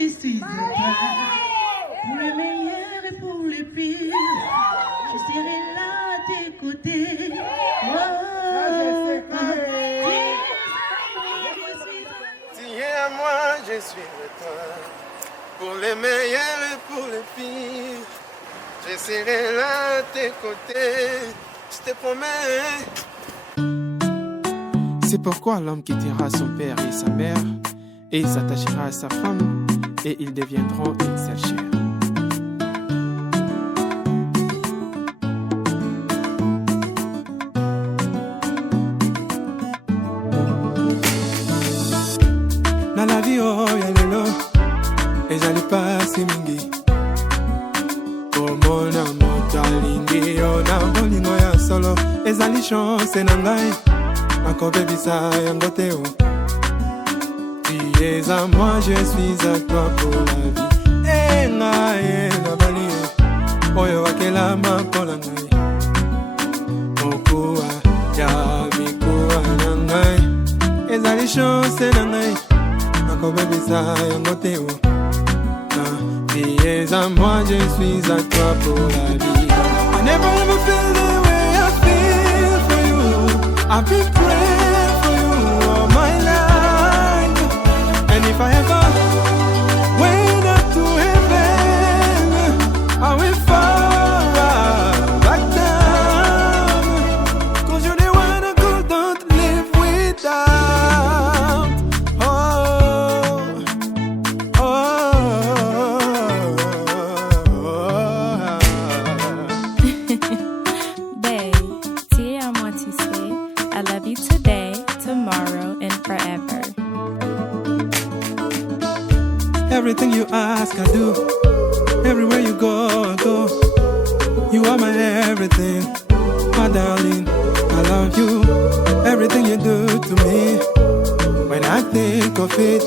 je suis à toi. Pour le meilleur et pour le pire, je serai là à tes côtés. Tiens à moi, je suis à toi. Pour le meilleur et pour le pire, je serai là à tes côtés. Je te promets. C'est pourquoi l'homme quittera son père et sa mère et s'attachera à sa femme et ils deviendront une seule chair. Dans la vie, oh, y'a lelo, et j'allais passer mingi. Oh, mon amour, talingi, oh, na bolingo ya solo, et j'allais chancer nangai. Encore baby ça yangote oh. Tu es à moi, je suis à toi pour la vie. Eh na na bali oyo wakela mapola ngai. Okua ya mikua ngai. Ezali chance ngai. Encore baby ça yangote oh. Tu es à moi, je suis à toi pour la vie. I never ever feel the way I feel for you. I've been praying for you all my life. And if I ever went up to heaven, I will fall back down. Cause you're the one I couldn't live without. Oh, oh, Babe, tiens à moi, tu sais. I love you today, tomorrow, and forever. everything you ask, I do. Everywhere you go, I go. You are my everything, my darling. I love you. Everything you do to me. When I think of it,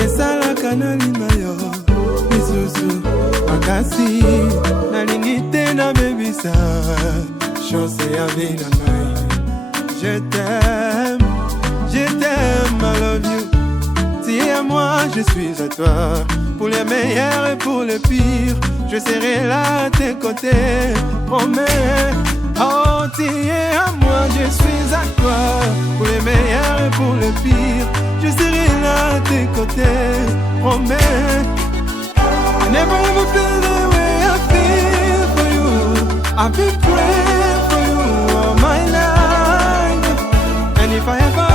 it's all I can yo. Misusu, makasi, nalingite na baby sa. Chance ya vida mai. Je t'aime, I love you. Tiens à moi, je suis à toi. Pour les meilleurs et pour les pires, je serai là à tes côtés. Promets, oh tiens à moi, je suis à toi. Pour les meilleurs et pour les pires, je serai là à tes côtés. Promets, I never ever feel the way I feel for you. I've been praying for you all my life. And if I ever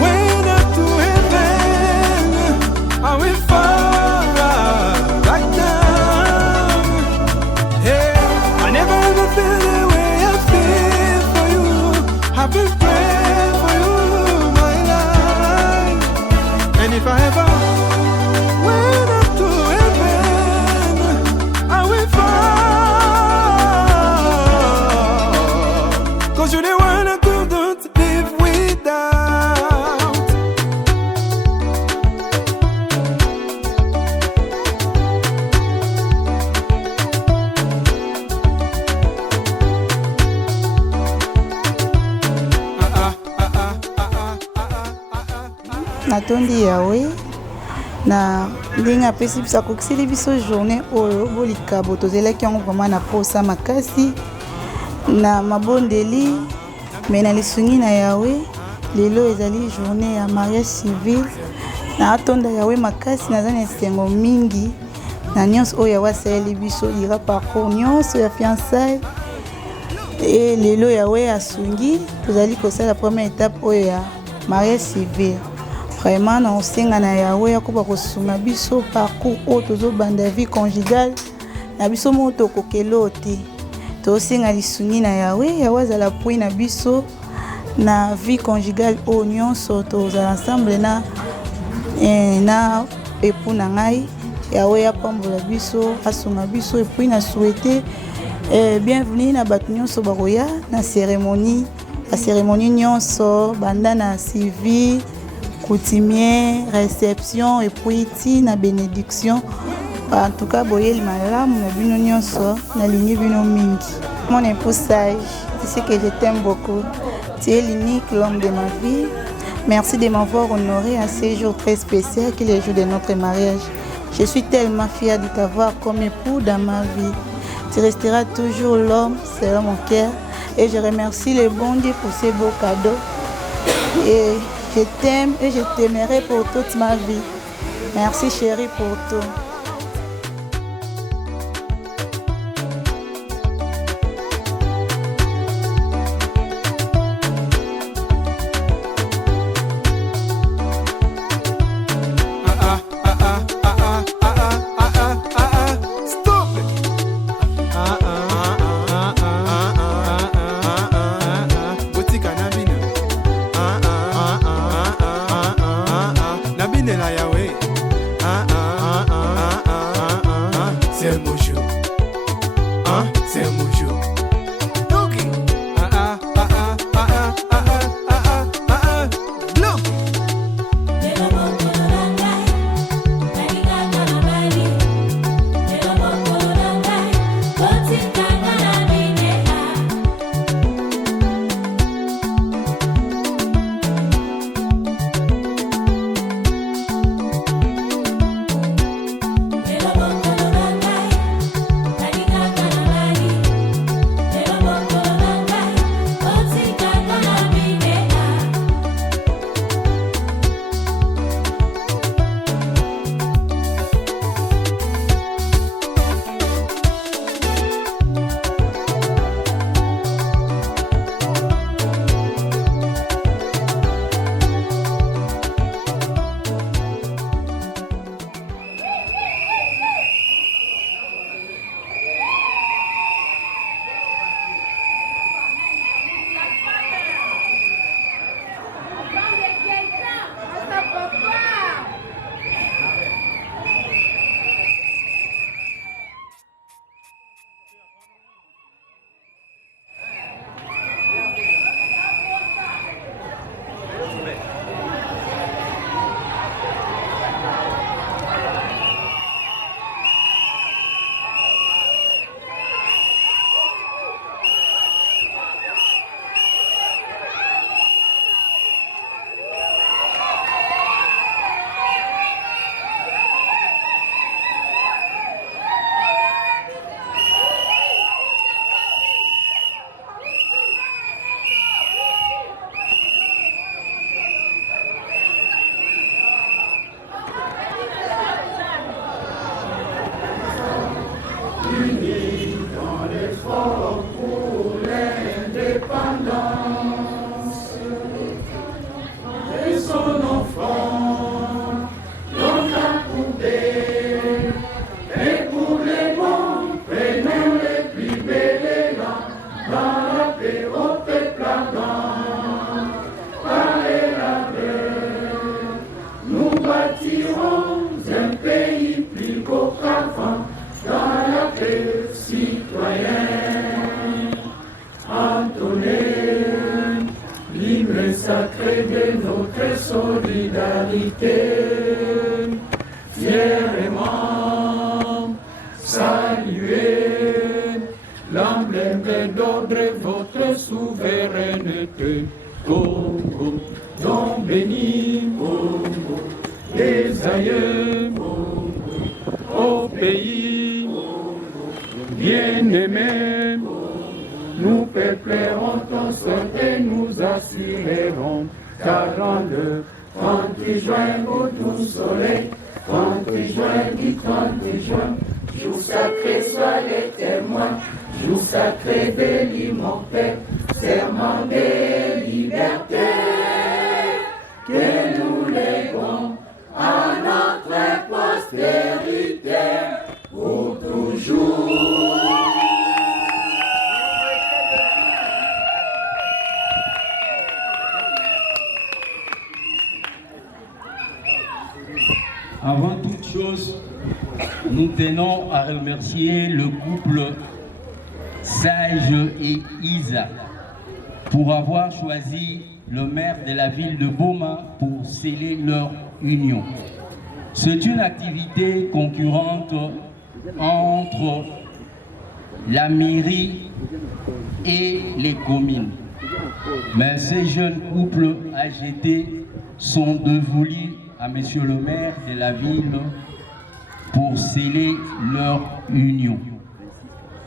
went up to heaven, I will fall back down. Hey, I never ever feel the way I feel for you. I've been praying for you my life. And if I ever went up to heaven, I will fall. Cause you're the one I couldn't live without. Natondi yawe na ndenge apesi biso akokiseli biso journée oyo bolikabo tozelaki yango vraiment na posa makasi na mabondeli me na lisungi na yawe lelo ezali journée ya mariage civil na atonda yawe makasi naza na esengo mingi na nyonso oyo yawe asaleli biso lira parcours nyonso ya fiançailles e lelo yawe asungi tozali kosala première étape oyo ya mariage civil. Vraiment na osenga na yawe akoba kosunga biso parcours oyo tozobanda vie conjugale na biso moto kokelo te tosenga lisungi na yawe yawe azala pui na biso na vie conjugale oyo nyonso tozala ensemble na époux na ngai yawe apambola biso asunga biso et puis na souhaiter bienvenue na bato nyonso bakoya na cérémonie la cérémonie nyonso banda na civil coutumier, réception et puis na bénédiction. En tout cas, boyel malamu na bino nyonso na lingi bino mingi. Mon époux sage, tu sais que je t'aime beaucoup. Tu es l'unique l'homme de ma vie. Merci de m'avoir honoré à ce jour très spécial qui est le jour de notre mariage. Je suis tellement fière de t'avoir comme époux dans ma vie. Tu resteras toujours l'homme selon mon cœur. Et je remercie le bon Dieu pour ces beaux cadeaux. Et je t'aime et je t'aimerai pour toute ma vie. Merci chérie pour tout. Avant toute chose, nous tenons à remercier le couple Sage et Isa pour avoir choisi le maire de la ville de Boma pour sceller leur union. C'est une activité concurrente entre la mairie et les communes. Mais ce jeune couple a jeté sont dévolus à Monsieur le maire de la ville pour sceller leur union.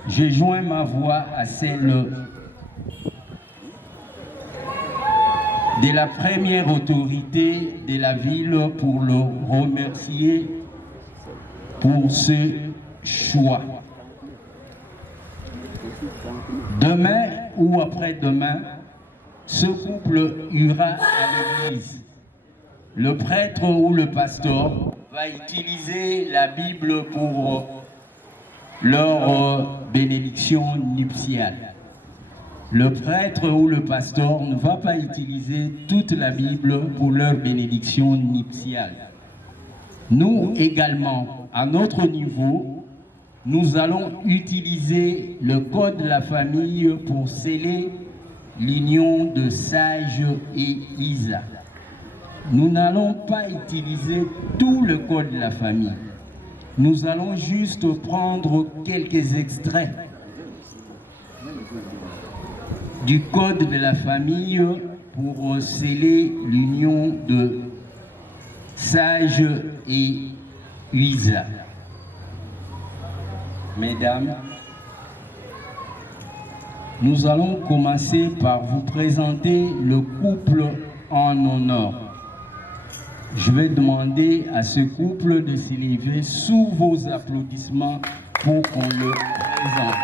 Je joins ma voix à celle de la première autorité de la ville pour le remercier pour ce choix. Demain ou après-demain, ce couple ira à l'église. Le prêtre ou le pasteur va utiliser la Bible pour leur bénédiction nuptiale. Le prêtre ou le pasteur ne va pas utiliser toute la Bible pour leur bénédiction nuptiale. Nous également, à notre niveau, nous allons utiliser le code de la famille pour sceller l'union de Sage et Isa. Nous n'allons pas utiliser tout le code de la famille. Nous allons juste prendre quelques extraits du code de la famille pour sceller l'union de Sage et Isa. Mesdames, nous allons commencer par vous présenter le couple en honneur. Je vais demander à ce couple de s'élever sous vos applaudissements pour qu'on le présente.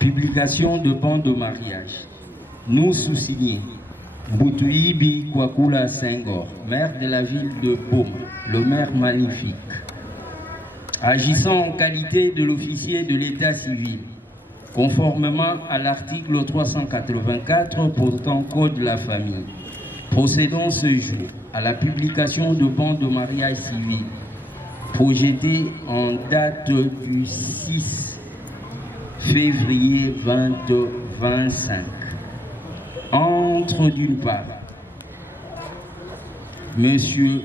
Publication de bande de mariage. Nous sous-signés. Boutouibi Kwakula Senghor, maire de la ville de Boma, le maire magnifique. Agissant en qualité de l'officier de l'état civil, conformément à l'article 384 portant code de la famille, procédons ce jour à la publication de bande de mariage civil, projetée en date du 6 février 2025. Entre d'une part, Monsieur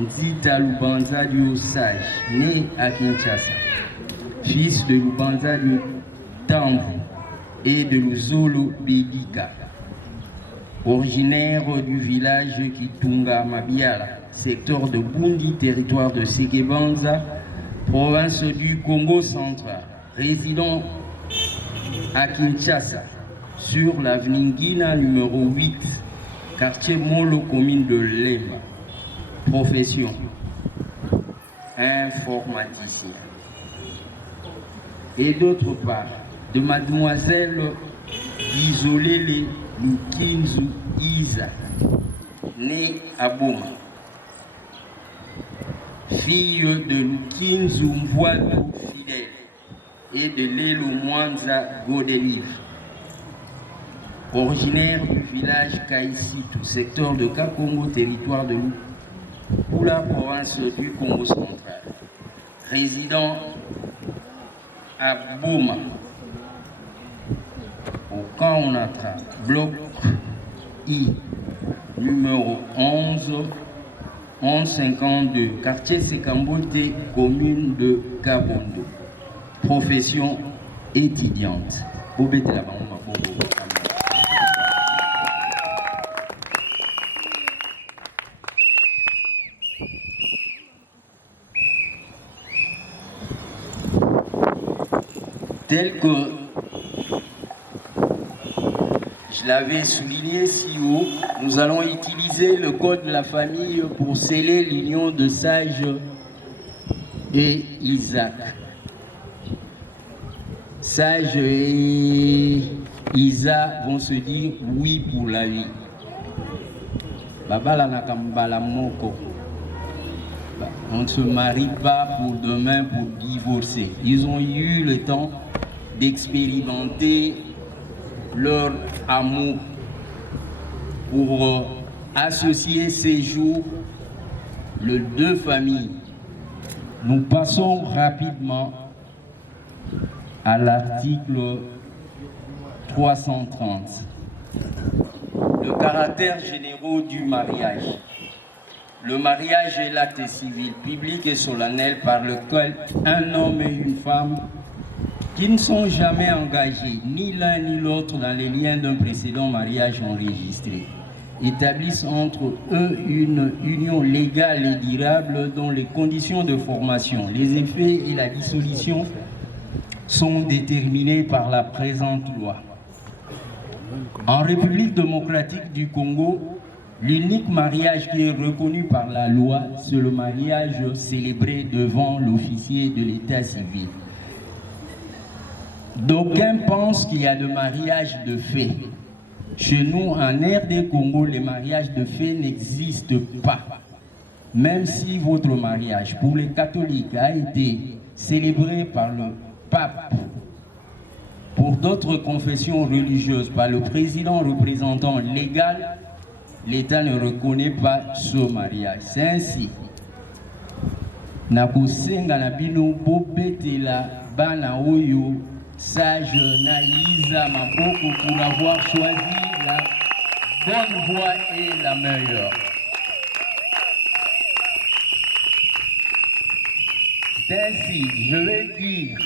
Nzita Lubanza du Sage, né à Kinshasa, fils de Lubanza du Tambu et de Luzolo Begika, originaire du village Kitunga Mabiala, secteur de Bundi, territoire de Sekebanza, province du Congo central, résident à Kinshasa, sur l'avenue Guina numéro 8, quartier Molo, commune de Lema. Profession, informaticien. Et d'autre part, de mademoiselle Isolele Lukinzu Isa, née à Boma, fille de Lukinzu Mvoado Fidèle et de Lelo Mwanza Godelive, originaire du village Kaïsitu, secteur de Kakongo, territoire de pour la province du Congo central, résident à Boma, au camp Onatra, bloc I, numéro 1152, quartier Sekambote, commune de Kabondo. Profession étudiante. Tel que je l'avais souligné si haut, nous allons utiliser le code de la famille pour sceller l'union de Sage et Isaac. Sage et Isa vont se dire oui pour la vie. Baba la nakambala moko. On ne se marie pas pour demain pour divorcer. Ils ont eu le temps d'expérimenter leur amour pour associer ces jours les deux familles. Nous passons rapidement à l'article 330. Le caractère généraux du mariage. Le mariage est l'acte civil, public et solennel par lequel un homme et une femme qui ne sont jamais engagés, ni l'un ni l'autre, dans les liens d'un précédent mariage enregistré, établissent entre eux une union légale et durable dont les conditions de formation, les effets et la dissolution sont déterminés par la présente loi. En République démocratique du Congo, l'unique mariage qui est reconnu par la loi, c'est le mariage célébré devant l'officier de l'état civil. D'aucuns pensent qu'il y a de mariages de fait. Chez nous, en RD Congo, les mariages de fait n'existent pas. Même si votre mariage, pour les catholiques, a été célébré par le pape, pour d'autres confessions religieuses, par le président représentant légal, l'État ne reconnaît pas ce mariage. C'est ainsi. Nakosenga na bino bobetela bana oyo sage na Isa Maboko pour avoir choisi la bonne voie et la meilleure. C'est ainsi, je vais dire,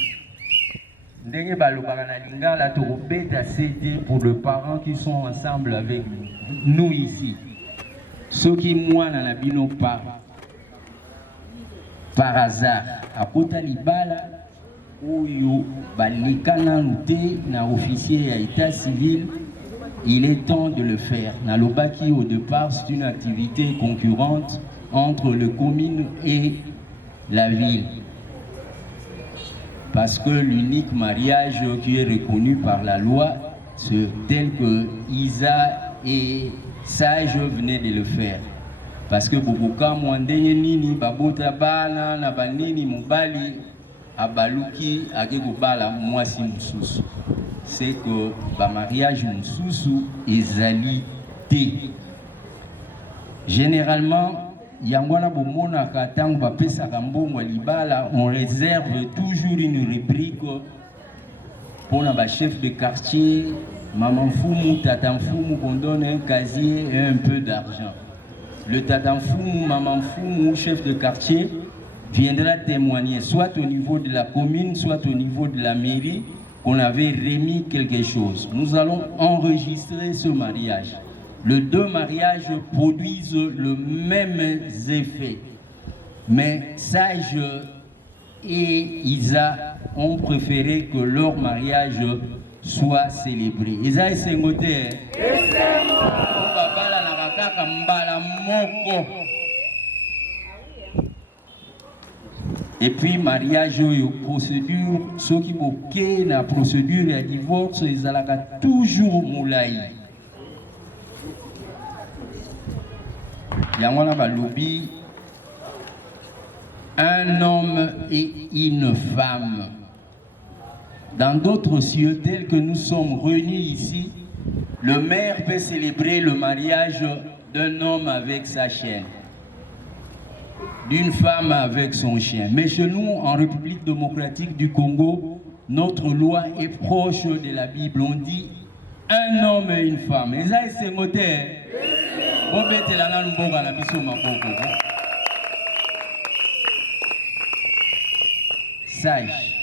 ndenge balobaka na lingala tokobeta CD pour les parents qui sont ensemble avec nous ici. Ceux qui mwana na bino par hasard akota libala oyo baleka nanu te na officier ya état civil, il est temps de le faire. Nalobaki au départ, c'est une activité concurrente entre les communes et la ville. Parce que l'unique mariage qui est reconnu par la loi, c'est tel que Isa et Sage venaient de le faire. Parce que Boboka Mwandenge Nini, Babota Bana, Nabanini Mobali, Abaluki, Agegobala, Mwasi Moussoussou. C'est que le mariage Moussoussou est zalité. Généralement, on réserve toujours une rubrique pour le chef de quartier, maman Foumou, tata Foumou, qu'on donne un casier et un peu d'argent. Le tata Foumou, maman Foumou, chef de quartier, viendra témoigner, soit au niveau de la commune, soit au niveau de la mairie, qu'on avait remis quelque chose. Nous allons enregistrer ce mariage. Les deux mariages produisent le même effet. Mais Sage et Isa ont préféré que leur mariage soit célébré. Isa et Sengote. Et puis, mariage, procédure, ceux qui moquent la procédure et divorce, ils ont toujours moulaï. Yamwana Balobi, un homme et une femme. Dans d'autres cieux tels que nous sommes réunis ici, le maire peut célébrer le mariage d'un homme avec sa chienne, d'une femme avec son chien. Mais chez nous, en République démocratique du Congo, notre loi est proche de la Bible. On dit un homme et une femme. Et ça, c'est moté. Sage.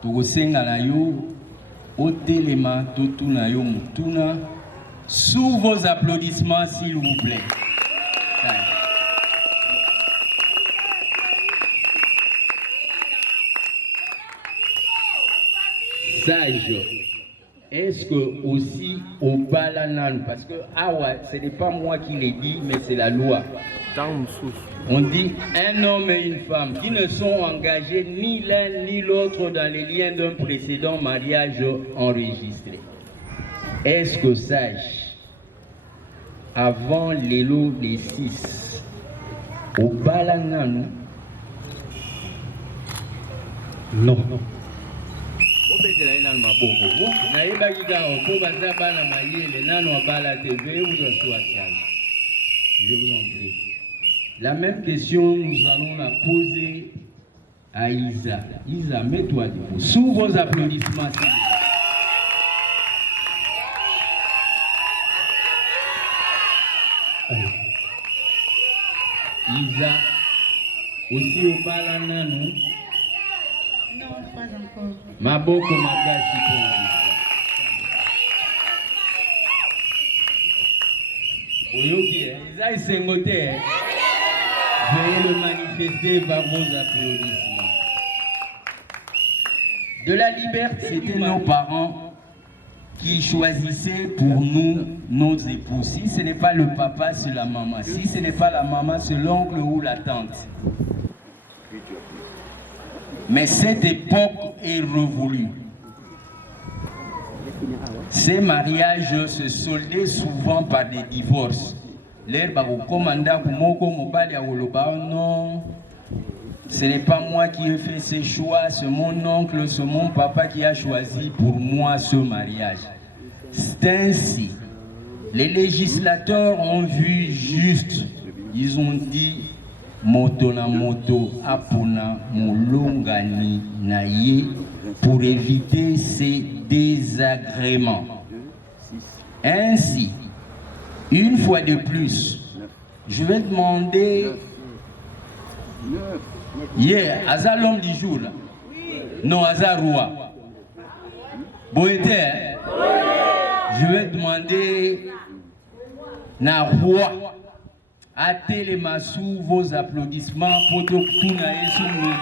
Togosenga na yo, otelema totuna yo mutuna, sous vos applaudissements s'il vous plaît. Sage. Est-ce que aussi au balanan, parce que ce n'est pas moi qui l'ai dit, mais c'est la loi. On dit un homme et une femme qui ne sont engagés ni l'un ni l'autre dans les liens d'un précédent mariage enregistré. Est-ce que Sage, avant l'élo des 6, au balanan, non. Je vous en prie. La même question, nous allons la poser à Isa. Isa, mets-toi debout. Sous vos applaudissements. Isa, aussi au Balanano. Non, pas encore. Maboko Magasi pour Isa. Oyoki, Isa est sengoté. Veuillez le manifester par vos applaudissements. De la liberté, c'était nos parents qui choisissaient pour nous nos époux. Si ce n'est pas le papa, c'est la maman. Si ce n'est pas la maman, c'est l'oncle ou la tante. Mais cette époque est révolue. Ces mariages se soldaient souvent par des divorces. Non, ce n'est pas moi qui ai fait ces choix, c'est mon oncle, c'est mon papa qui a choisi pour moi ce mariage. C'est ainsi. Les législateurs ont vu juste. Ils ont dit moto na moto apona molongani naye pour éviter ces désagréments. Ainsi, une fois de plus, je vais demander. Aza l'homme du jour là. Non, Aza roi. Boété, je vais demander na roi à Télémassou vos applaudissements pour tout naïe sous le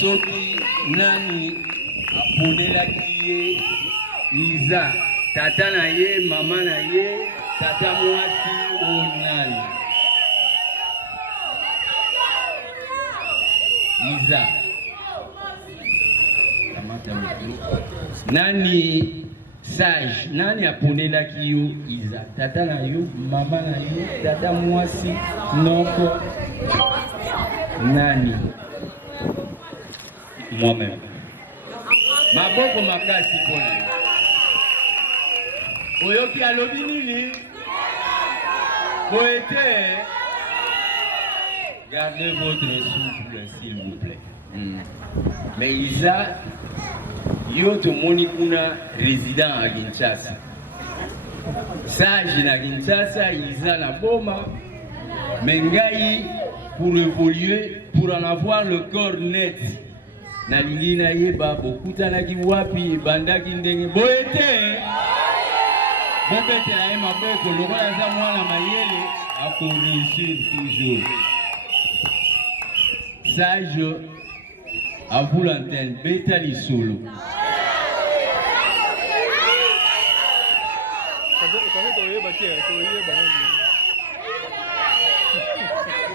Soki nani apone la kiye Isa tata naïe maman naïe tata mwasi onani Isa nani sage nani aponela kiyo Isa tata na yo mama na yo tata mwasi noko nani moi-même maboko makasi pona oyoki alobi nini poete gardez votre souffle s'il vous plaît. Mais Isa yo tomoni kuna résident à Kinshasa. Sage na Kinshasa, Isa na boma. Mais ngai pour évoluer, pour en avoir le corps net. Na lingi na yeba bokuta na ki wapi bandaki ndenge boete. Bobete na yema boko lokola za mwana mayele akoréussir toujours. Sage à vous l'antenne, Betali Solo.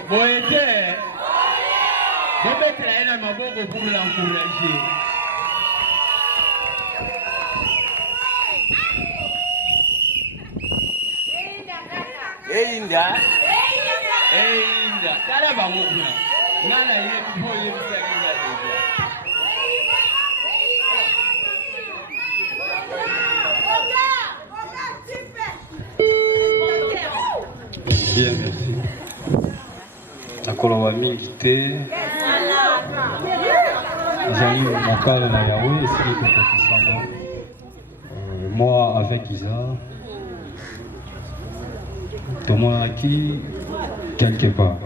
Boete, Bobete la ena maboko pour l'encourager. Einda, kala bamukuna. Nana ye boye bisakinga deja. Bien, merci. Nakolo wa mingi te. Ezali mokala na Yahweh esili kokokisama. Moi avec Isa, tomonaki quelque part.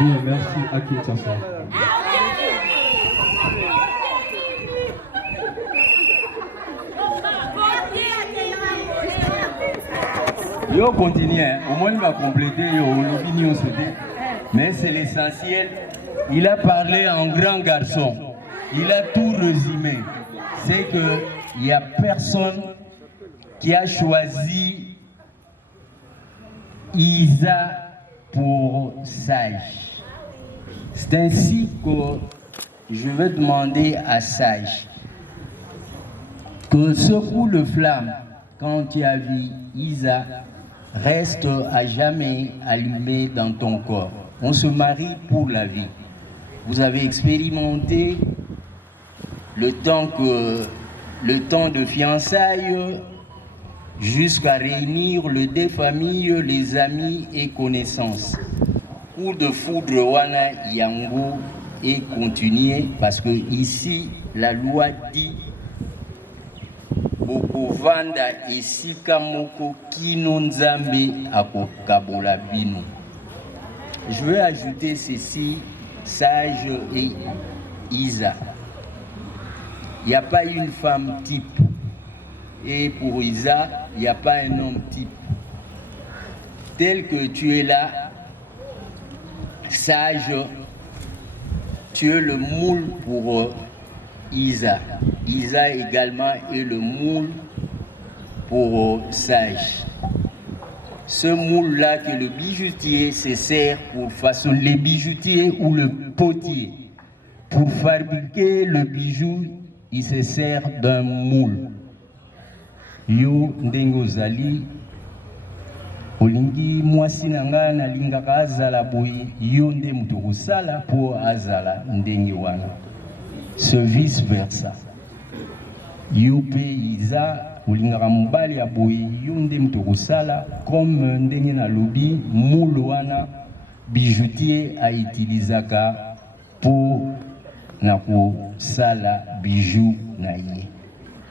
Bien, merci Aki Tsafa. Yo continue, au moins il va compléter, l'opinion sauter. Mais c'est l'essentiel. Il a parlé en grand garçon. Il a tout résumé. C'est qu'il n'y a personne qui a choisi Isa pour Sage. C'est ainsi que je vais demander à Sage que ce coup de flamme, quand tu as vu Isa, reste à jamais allumé dans ton corps. On se marie pour la vie. Vous avez expérimenté le temps de fiançailles jusqu'à réunir les deux familles, les amis et connaissances. coup de foudre wana yango et continuer parce que ici la loi dit bokovanda esika moko kino nzambe akokabola bino. Je veux ajouter ceci, Sage et Isa. Il n'y a pas une femme type. Et pour Isa, il n'y a pas un homme type. Tel que tu es là, Sage, tu es le moule pour Isa. Isa également est le moule pour Sage. Ce moule-là que le bijoutier se sert pour façonner les bijoutiers ou le potier. Pour fabriquer le bijou, il se sert d'un moule. Yo ndengo zali olingi mwasi nanga na lingaka azala boyi yo nde mutu kosala po azala ndenge wana. Ce vice versa. Yo pe Iza olingaka mobali ya boyi yo nde mutu kosala comme ndenge na lobi moule wana bijoutier aitilizaka po na kosala bijou na ye.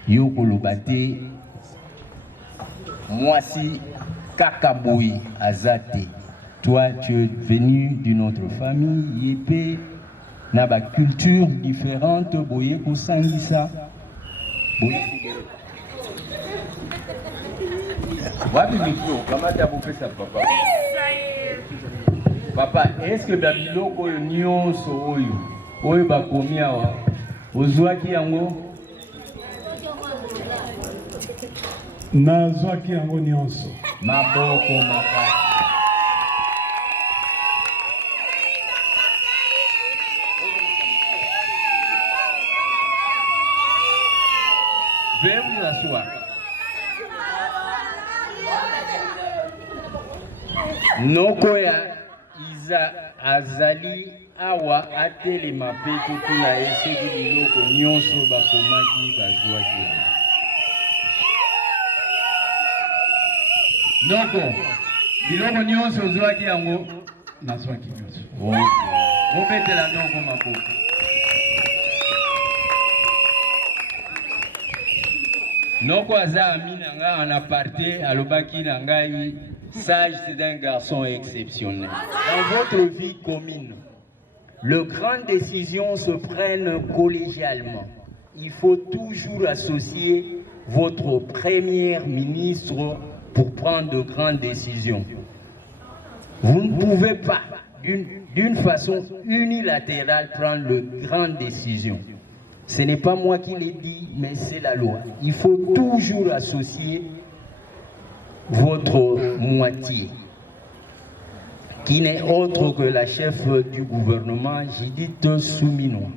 Yo koloba te Mwasi Kakaboui Azate, toi tu es venu d'une autre famille, yépé, n'a pas culture différente, boye Kosangisa. Wabi micro, comment t'as bouffé ça, papa? Papa, est-ce que Babyloko nyonso oyo, oyo bakomi awa, ozwaki yango? nazwaki yango nyonso. Maboko makasi. Veuillez vous asseoir. Nokoya Iza azali awa atelema pe totuna eseki biloko nyonso bakomaki bazwaki. Donc, biloko nyonso ozwaki yango nazwaki nyonso. Obetela noko maboko. Noko aza ami na nga en aparté alobaki na ngai Sage c'est un garçon exceptionnel. Dans votre vie commune, les grandes décisions se prennent collégialement. Il faut toujours associer votre premier ministre pour prendre de grandes décisions. Vous ne pouvez pas, d'une façon unilatérale, prendre de grandes décisions. Ce n'est pas moi qui l'ai dit, mais c'est la loi. Il faut toujours associer votre moitié, qui n'est autre que la chef du gouvernement, Judith Souminois.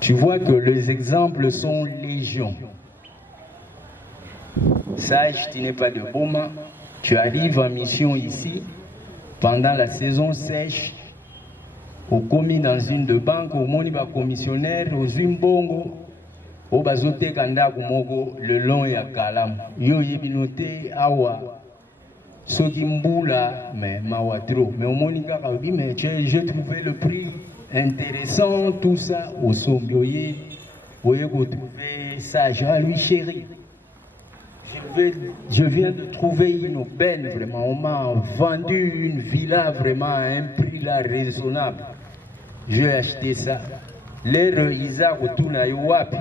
Tu vois que les exemples sont légion. Sage, tu n'es pas de Boma, tu arrives en mission ici, pendant la saison sèche, au commis dans une de banque, au moniba commissionnaire, au Zimbongo, au bazote kanda kumogo, le long et à Kalam. Yo yebinote awa, Sogimboula, mais Mawatro. Mais au monika kabi, mais j'ai trouvé le prix intéressant, tout ça, au Sombioye, vous voyez, vous trouvez Sage, à lui chéri. Je viens de trouver une aubaine, vraiment. On m'a vendu une villa vraiment à un prix là raisonnable. J'ai acheté ça. L'air Isa Rotuna Yowapi.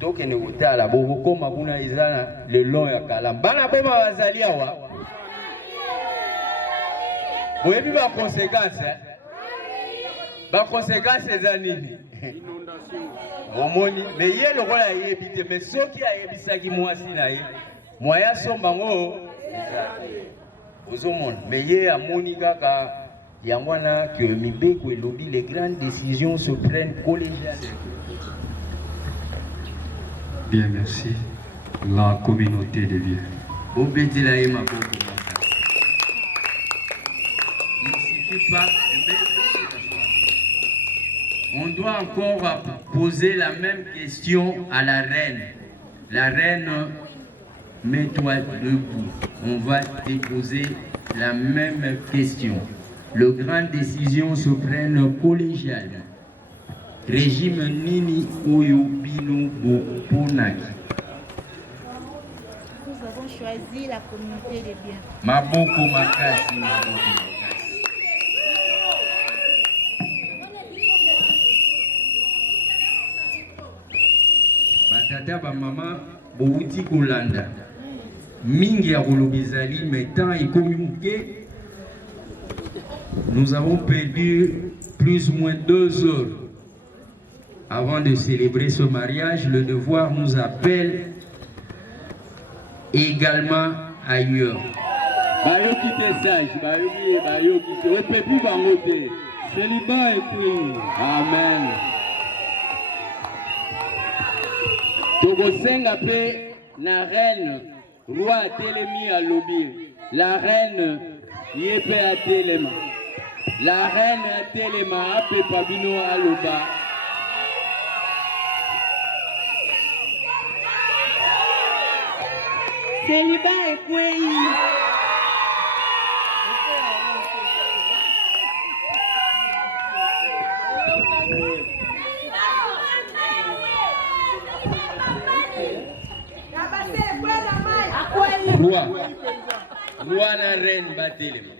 Donc, il y a la Boboko Mabuna Isa le long ya Kalam. Bana Boma Wazalia wa. Vous avez vu ma conséquence, hein? Ma conséquence, c'est Zanini. Mais il y a le rôle à éviter, mais ceux qui a évité ça qui moi aussi là, moyen sont bango. Mais il y a Monica il y a moi là que Mibeko et Lobby, les grandes décisions se prennent collégialement. Bien, merci. La communauté de Dieu. Il ne suffit pas. On doit encore poser la même question à la reine. La reine, mets-toi debout. On va déposer la même question. Le grand décision suprême collégiale. Régime nini oyo bino boponaki. Nous avons choisi la communauté des biens. Maboko makasi, maboko makasi. Batata ba mama bouti kolanda. Mingi ya kolobezali metan et communiqué. Nous avons perdu plus ou moins 2 heures avant de célébrer ce mariage. Le devoir nous appelle également ailleurs. Bayoki te sage, bayoki te, on peut plus bangoter. Célibat et puis, amen. Togosenga pe na reine, roi Telemi à lobby. La reine yepe à Telema. La reine à Telema ape Pabino à Loba. Célibat et puis. Roi la reine Batelema.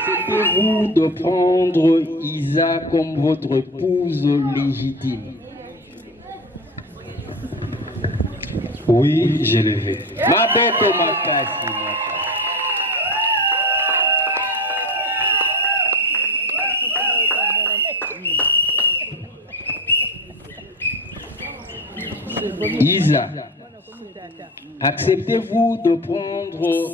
Acceptez-vous de prendre Isa comme votre épouse légitime? Oui, je le vais. Maboko makasi. Isa, acceptez-vous de prendre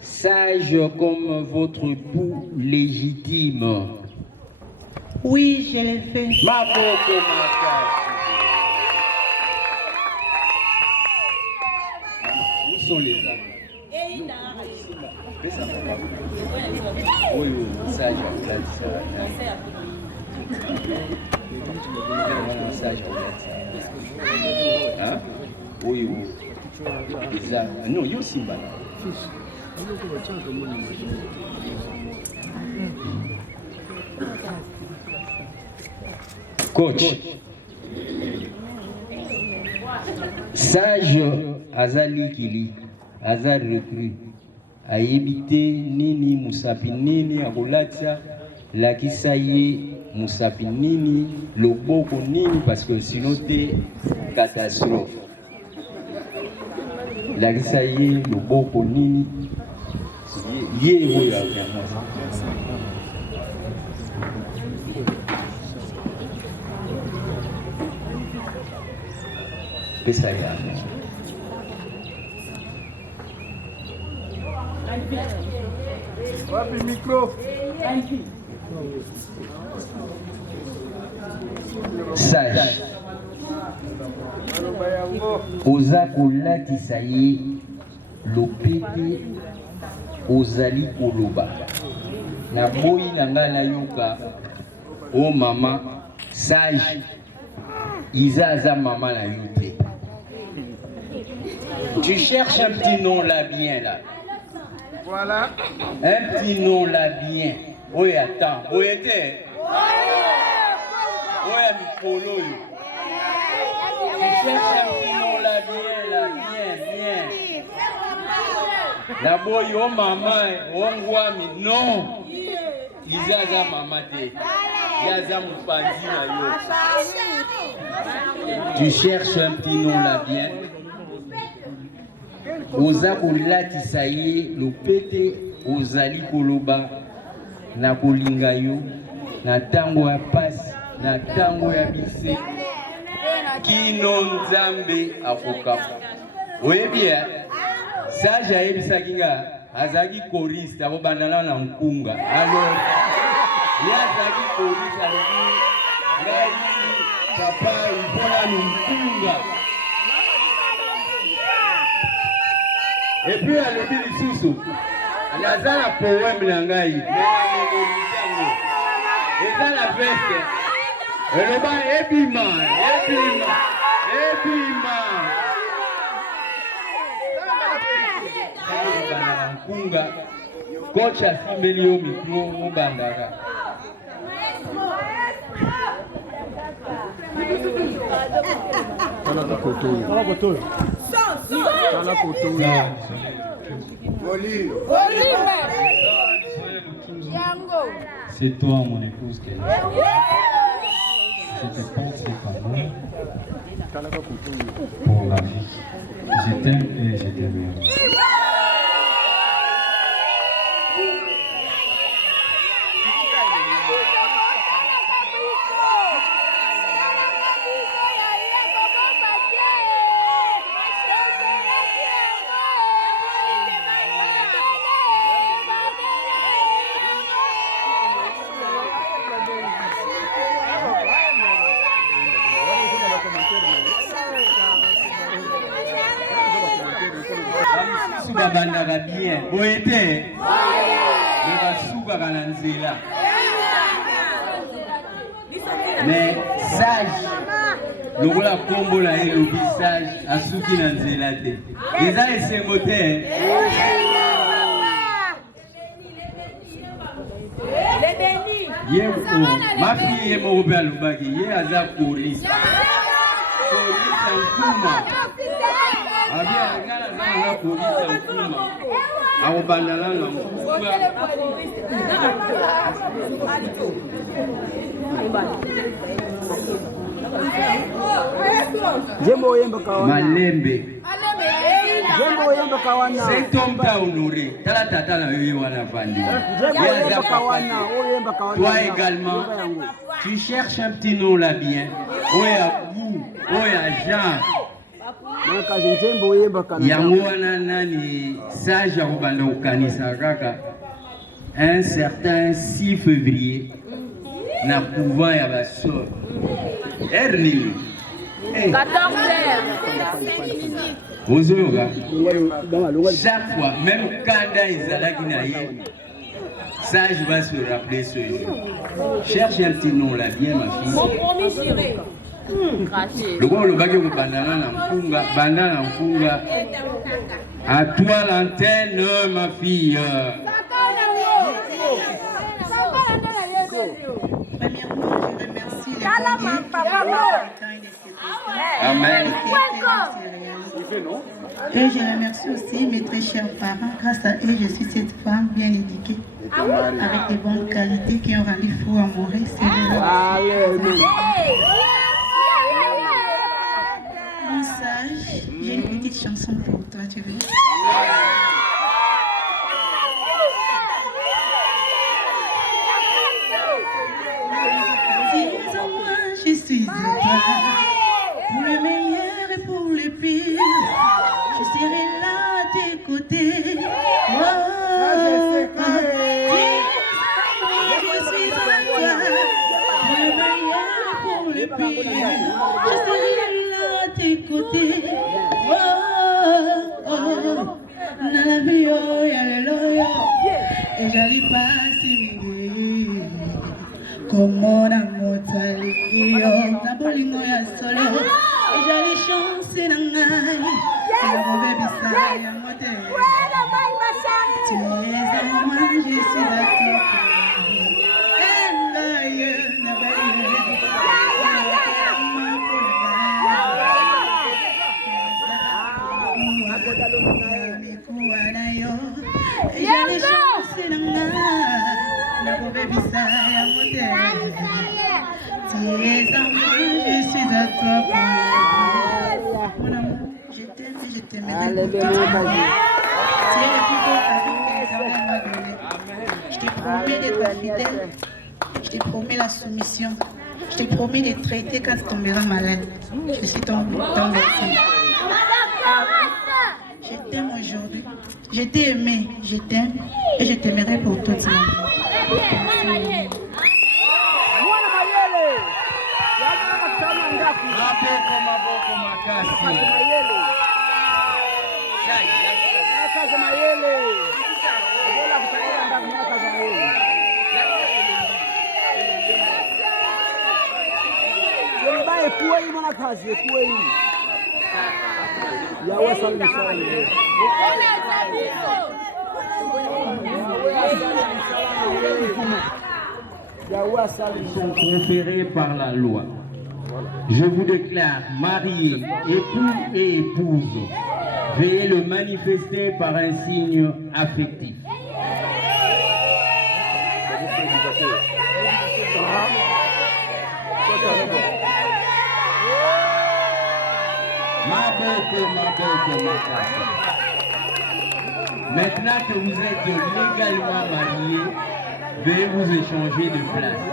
Sage comme votre époux légitime? Oui, je l'ai fait. Maboko makasi. Où sont les hommes? Oui, Sage, Sage, hein? Oui, Isa. Non, yo Simba. Coach, Sage azali kili, azal recrue, ayebite nini musapi nini akolatsa, lakisa ye musapi nini, loboko nini, parce que sinon c'est catastrophe. Lakisa ye loboko nini, ye oya pesa ya Wapi micro? Sage oza kolatisa ye lopete ozali koloba na boyi na ngai nayoka o mama Sage Isa aza mama na yo te. Tu cherches un petit nom là bien là. Voilà. Un petit nom là bien. Oui, attends. Oui, était. Oui, Mikolo. Tu cherches un petit nom là bien là. Bien. La boy, oh maman, oh ngwami. Non. Isa aza mama te. Yaza mupandi na yo. Tu cherches un petit nom là bien. Oza kolatisa ye lopete ozali koloba na kolinga yo na tango ya pasi na tango ya bise kino nzambe akoka. Oyebi ya Sage ayebisaki nga azalaki choriste akobandana na nkunga. Alors ye azalaki choriste alobi ngai papa mpona nkunga. Et puis à l'objet du sous, la zala poème nangai, et dans la veste, et le bas ébima, Ebimba. Kunga. Kocha Simbelio Mikro Mubandara. C'est toi, mon épouse, qu'elle est. Je te porte ces paroles pour la vie. Je t'aime et je t'aimerai. Bandaka bien. Boete. Neba suka kananzela. Mais sage. Lokola kombo la elobi sage asuki nanzela te. Eza esengote. Ye ma fille ye mo be alobaki ye aza police. Police nkuma. Abia ngala za police nkuma. Awo bandala na mfuga. Jembo yemba kawana. Malembe. Jembo yemba kawana. Sentomta honoré. Tala tata na yoye wana fandi. Jembo yemba kawana. Oyemba kawana. Toi également, tu cherches un petit nom là bien. Oya Bou, Oya Jean. Yango wana nani sage ya kobanda kokanisa kaka un certain 6 février na couvent ya basor ernil 14h chaque fois même kanda ezalaki na ye sage va se rappeler ce jour. Cherche un petit nom là bien ma fille. Le gars le bagage au bandana na mfunga à toi l'antenne ma fille. Premièrement, je remercie les Amen. et je remercie aussi mes très chers parents. Grâce à eux, je suis cette femme bien éduquée, avec des bonnes qualités qui ont rendu fou amoureux. Mon sage, j'ai une petite chanson pour toi, tu veux? Dis-moi, je suis à toi, pour le meilleur et pour le pire. Je serai là à tes côtés. Oh, je suis à toi, pour le meilleur et pour le pire. Je serai là à tes côtés. Na la vie, oh, yalelo, et j'arrive pas à s'aimer. Comment na motali, na bolingo ya solo, et j'allais chancer na ngai. C'est mon bébé ça, ya moté. Tu es à moi, je suis à toi. Je suis à toi. Mon amour, je t'aime et je t'aimerai pour toute ma vie. Tu es le plus beau cadeau que l'Éternel m'a donné. Je te promets d'être fidèle. Je te promets la soumission. Je te promets de traiter quand tu tomberas malade. Je suis ton médecin. Je t'aime aujourd'hui. Je t'ai aimé, je t'aime et je t'aimerai pour toute ma vie. Ekuwe hii mwana kazi, ekuwe hii. sont conférés par la loi. Je vous déclare mariés, époux et épouses. Veuillez le manifester par un signe affectif. Maintenant que vous êtes légalement mariés, veuillez vous échanger de place.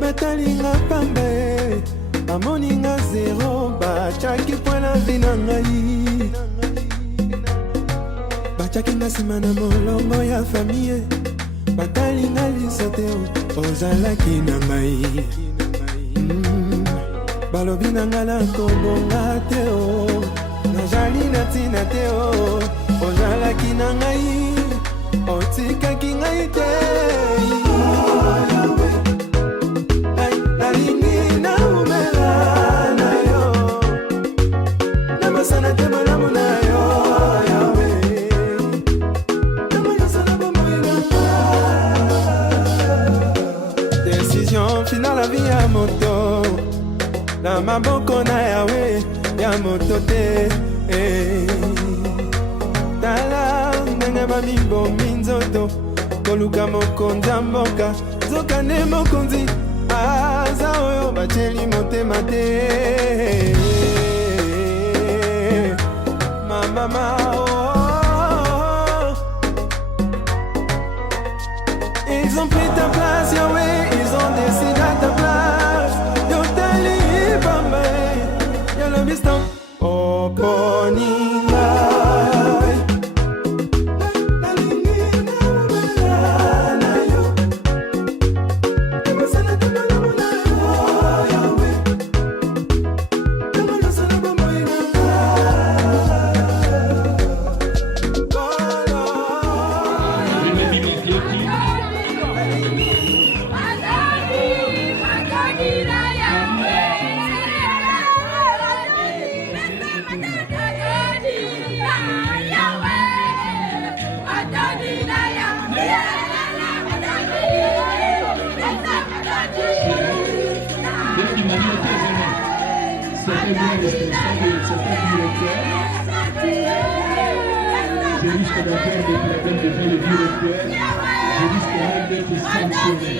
Batalinga pambe, amoninga zero, bachaki pwana vina ngai. Bachaki nga simana molongo ya famille, batalinga lisoteo, ozalaki na ngai. Balobi na nga na kobonga teo, najali na tina teo, ozalaki na ngai, otikaki ngai te. Décision finale via moto, na maboko na yawe ya moto te. Tala ndenge bamibomi nzoto, koluka mokonza mboka, zoka ne mokonzi aza oyo bacheli motema te. Mama, oh. Ils ont pris ta place, Yahweh, ils ont décidé à ta place. Yo tali bamba, yo le biston, oh poninga. Je risque d'avoir des problèmes devant le directeur. Je risque même d'être sanctionné.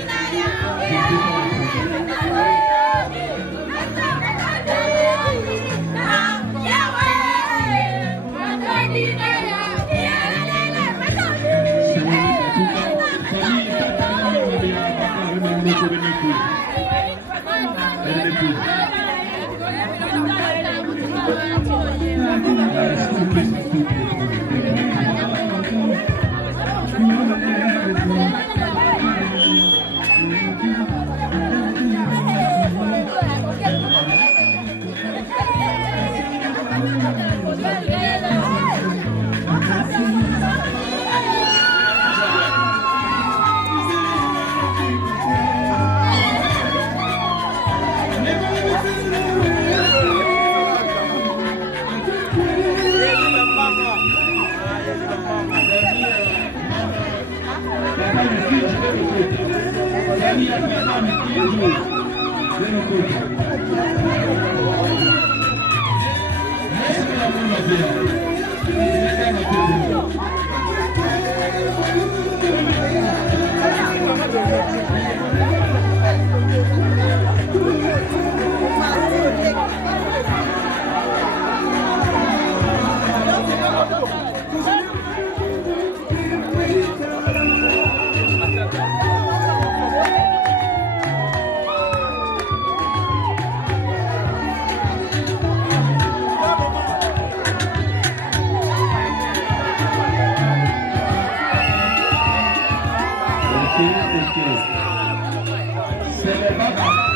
C'est le baba.